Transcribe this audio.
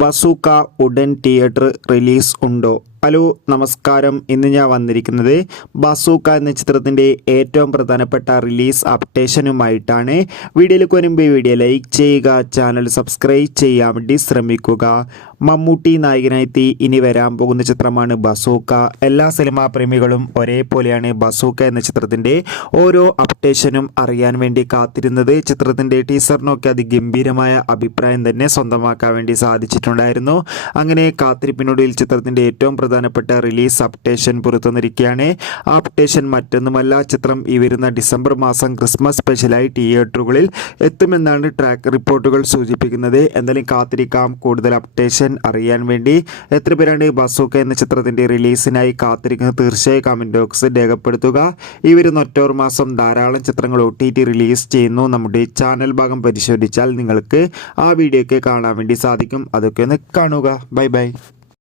Bazooka ഉടൻ theatre release ഉണ്ടോ? Hello നമസ്കാരം. ഇന്ന് ഞാൻ വന്നിരിക്കുന്നത് ബസൂക്ക എന്ന ചിത്രത്തിന്റെ ഏറ്റവും പ്രധാനപ്പെട്ട റിലീസ് അപ്ഡേഷനുമായിട്ടാണ്. വീഡിയോയിൽ വരുമ്പോൾ വീഡിയോ ലൈക്ക് ചെയ്യുക ചാനൽ സബ്സ്ക്രൈബ് ചെയ്യാൻ വേണ്ടി ശ്രമിക്കുക. മമ്മൂട്ടി നായകനായി ഇനി വരാൻ പോകുന്ന ചിത്രമാണ് ബസൂക്ക. എല്ലാ സിനിമാ പ്രേമികളും ഒരേപോലെയാണ് ബസൂക്ക എന്ന ചിത്രത്തിന്റെ ഓരോ അപ്ഡേഷനും അറിയാൻ വേണ്ടി കാത്തിരുന്നത്. ചിത്രത്തിന്റെ ടീസറിനൊക്കെ അതിഗംഭീരമായ അഭിപ്രായം തന്നെ സ്വന്തമാക്കാൻ വേണ്ടി സാധിച്ചിട്ടുണ്ടായിരുന്നു. അങ്ങനെ കാത്തിരിപ്പിനൊടുവിൽ ചിത്രത്തിന്റെ ഏറ്റവും പ്രധാനപ്പെട്ട റിലീസ് അപ്ഡേഷൻ പുറത്തുവന്നിരിക്കുകയാണ്. ആ അപ്ഡേഷൻ മറ്റൊന്നുമല്ല ചിത്രം ഈ വരുന്ന ഡിസംബർ മാസം ക്രിസ്മസ് സ്പെഷ്യലായി തിയേറ്ററുകളിൽ എത്തുമെന്നാണ് ട്രാക്ക് റിപ്പോർട്ടുകൾ സൂചിപ്പിക്കുന്നത്. എന്തായാലും കാത്തിരിക്കാം. കൂടുതൽ അപ്ഡേഷൻ അറിയാൻ വേണ്ടി എത്ര പേരാണ് ബസൂക്ക എന്ന ചിത്രത്തിന്റെ റിലീസിനായി കാത്തിരിക്കുന്നത് തീർച്ചയായും കമന്റ് ബോക്സ് രേഖപ്പെടുത്തുക. ഈ വരുന്ന ഒറ്റോർ മാസം ധാരാളം ചിത്രങ്ങൾ ഒ റിലീസ് ചെയ്യുന്നു. നമ്മുടെ ചാനൽ ഭാഗം പരിശോധിച്ചാൽ നിങ്ങൾക്ക് ആ വീഡിയോ ഒക്കെ കാണാൻ വേണ്ടി സാധിക്കും. അതൊക്കെ ഒന്ന് കാണുക. Bye bye.